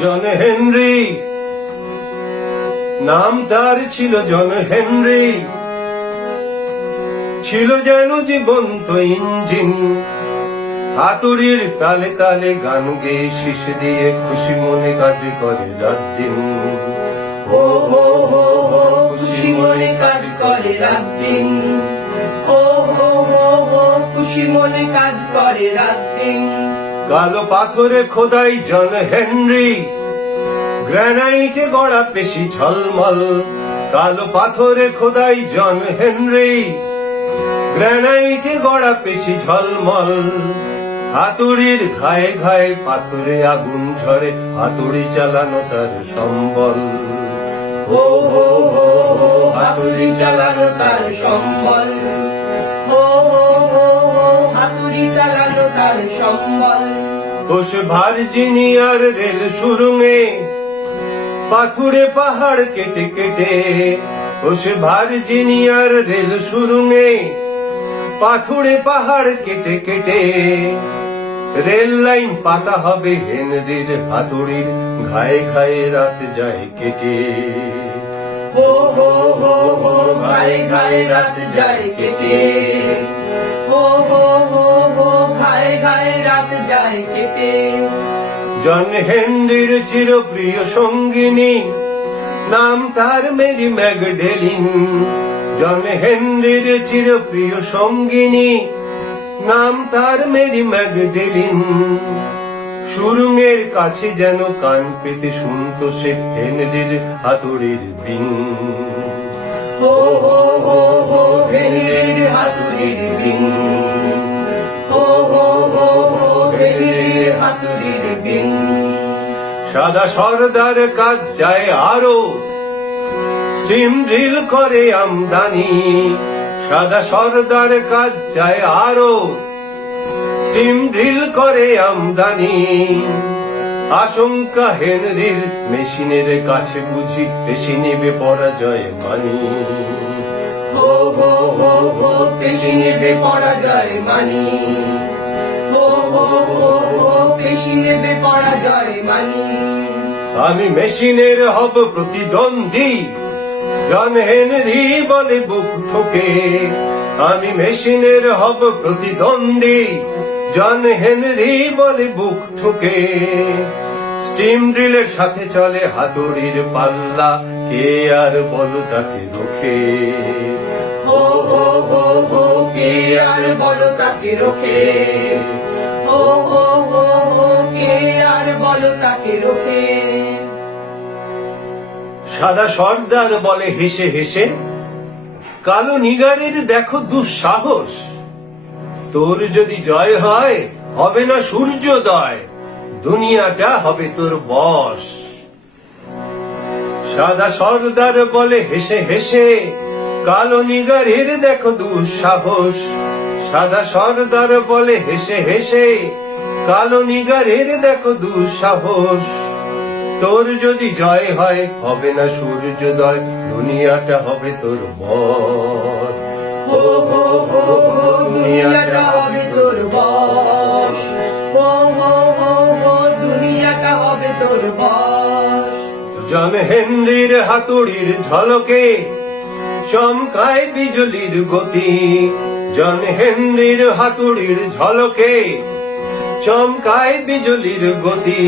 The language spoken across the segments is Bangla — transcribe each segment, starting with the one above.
John Henry. নাম তার ছিল জন হেনরি। ছিল যেন জীবন্ত ইঞ্জিন। হাতুড়ির তালে তালে গান গেয়ে শীষ দিয়ে খুশি মনে কাজ করে রাত দিন। ও হো হো হো খুশি মনে কাজ করে রাত দিন। ও হো হো হো খুশি মনে কাজ করে রাত দিন। কালো পাথরে খোদাই জন হেনরি। গ্রানাইটে গড়া পেশি ঝলমল কালো পাথরে খোদাই জন হেনরি। গ্রানাইটে গড়া পেশি ঝলমল, হাতুড়ির ঘায়ে ঘায়ে পাথরে আগুন ঝরে, হাতুড়ি চালানো তার সম্বল। ও হো হো হো, হাতুড়ি চালানো তার সম্বল। ও হো হো হো, হাতুড়ি চালানো তার সম্বল। ওস ভার্জিনিয়ার রেল সুরুঙে, পাথুরে পাহাড় কেটে কেটে। ওস ভার্জিনিয়ার রেল সুরুঙে, পাথুরে পাহাড় কেটে কেটে। রেল লাইন পাতা হবে হেনরির হাতুড়ির ঘায়ে ঘায়ে রাত যায় কেটে। ও হো হো হো, ঘায়ে ঘায়ে রাত যায় কেটে। ও হো হো হো ঘায়ে ঘায়ে রাত যায় কেটে। জন হেনরির চিরপ্রিয় সঙ্গিনী, নাম তার মেরি ম্যাগডেলিন জন হেনরির চিরপ্রিয় সঙ্গিনী, নাম তার মেরি ম্যাগডেলিন সুরুঙের কাছে যেন কান পেতে শুনতো সে হেনরির হাতুড়ির বিন। সাদা সর্দার কাজ যায় আরও। স্টিম ড্রিল করে আমদানি। সাদা সর্দার কাজ যায় আরও। স্টিম ড্রিল করে আমদানি। আশঙ্কা হেনরির মেশিনের কাছে বুঝি বেশি নেবে পরাজয় মানি। ও হো হো হো পেশি নেবে পরাজয় মানি। ও হো হো হো পেশি নেবে পরাজয় মানি। আমি মেশিনের হব প্রতিদ্বন্দ্বী জন হেনরি বলে বুক ঠোকে। আমি মেশিনের হব প্রতিদ্বন্দ্বী জন হেনরি বলে বুক ঠোকে। স্টিম ড্রিলের সাথে চলে হাতুড়ির পাল্লা কে আর বলো তাকে রোখে? ও হো হো হো কে আর বলো তাকে রোখে? ও হো হো হো কে আর বলো তাকে রোখে? সাদা সর্দার বলে হেসে হেসে কালো নিগারের দেখো দুঃসাহস। তোর যদি জয় হয়, হবে না সূর্যোদয়। দুনিয়াটা হবে তোর বস সাদা সর্দার বলে হেসে হেসে, কালো নিগারের দেখো দুঃসাহস। সাদা সর্দার বলে হেসে হেসে, কালো নিগারের দেখো দুঃসাহস। তোর যদি জয় হয়, হবে না সূর্যোদয়, দুনিয়াটা হবে তোর ও হো হো হো। দুনিয়াটা হবে তোর বশ। ও হো হো হো দুনিয়াটা হবে তোর বশ। জন হেনরির হাতুড়ির ঝলকে চমকায় বিজলির গতি। জন হেনরির হাতুড়ির ঝলকে চমকায় বিজলির গতি।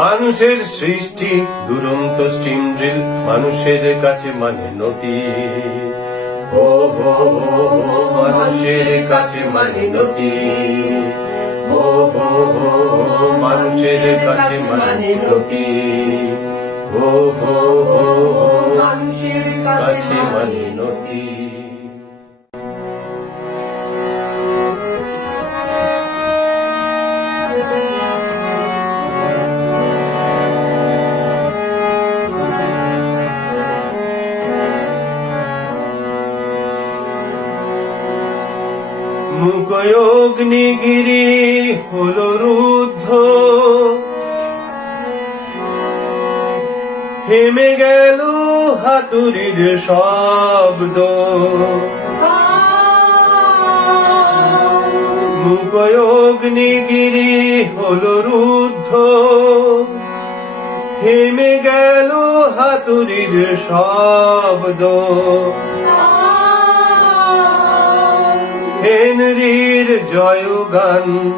মানুষের সৃষ্টি দুরন্ত স্টিম ড্রিল মানুষের কাছে মানে নদী। ও হো হো হো মানুষের কাছে মানি নদী। ও হো হো হো মানুষের কাছে মানি নদী। ও হো হো হো মানুষের কাছে মানি মানে মুকয়োগ্নিগিরি হলো রুদ্ধ। থেমে গেল হাতুড়ির শব্দ। মুকয়োগ্নিগিরি হলো রুদ্ধ। থেমে গেল হাতুড়ির শব্দ। হেনরির জয়গান,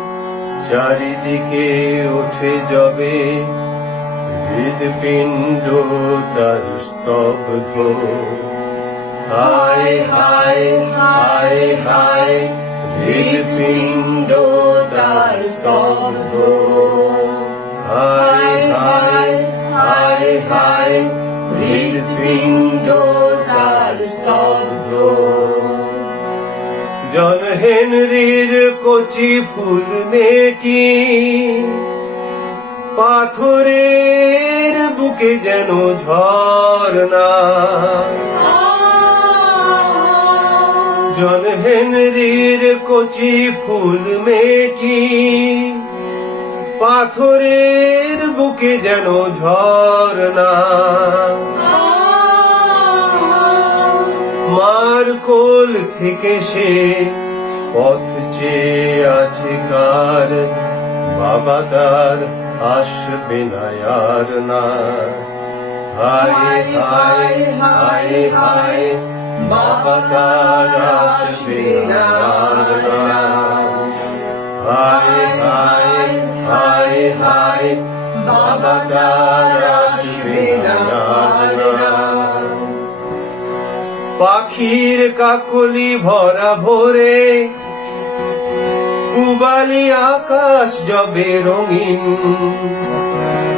চারিদিকে উঠে যাবে হৃদপিণ্ড তার স্তব্ধ। হায় হায় হায় হায়, হৃদপিণ্ড তার স্তব্ধ। হায় হায় হায় হায়, হৃদপিণ্ড তার স্তব্ধ। জন হেনরির কচি ফুল মেটি, পাথরের বুকে যেন ঝর্ণা। জন হেনরির কচি ফুল মেটি, পাথরের বুকে যেন ঝর্ণা। কোল থেকে সে পথ চেয়ে আছে কার? বাবা তার আসবে না আর না। হায় হায় হায় হায় বাবা তার আসবে না আর না। হায় হায় হায় হায় বাবা তার পাখির কাকলি ভরা ভোরে, উবালি আকাশ জবে রঙিন।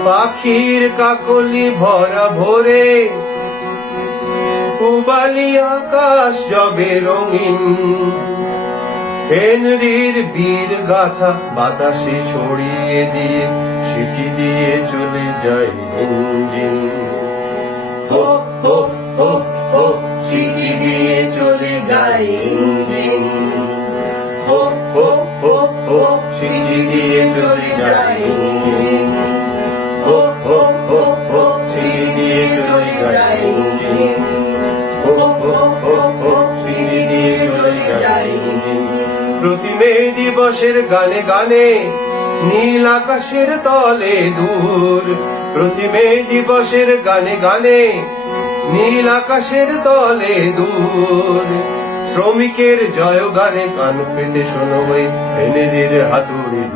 পাখির কাকলি ভরা ভোরে, উবালি আকাশ জবে রঙিন। হেনরির বীর গাথা বাতাসে ছড়িয়ে দিয়ে সিটি দিয়ে চলে যায় ইঞ্জিন। প্রতি দিবসের গানে গানে নীল আকাশের তলে দূর। প্রতি দিবসের গানে গানে নীল আকাশের তলে দূর। শ্রমিকের জয় গানে কান পেতে শোনো ওই হাতুড়ি। হাতুড়ির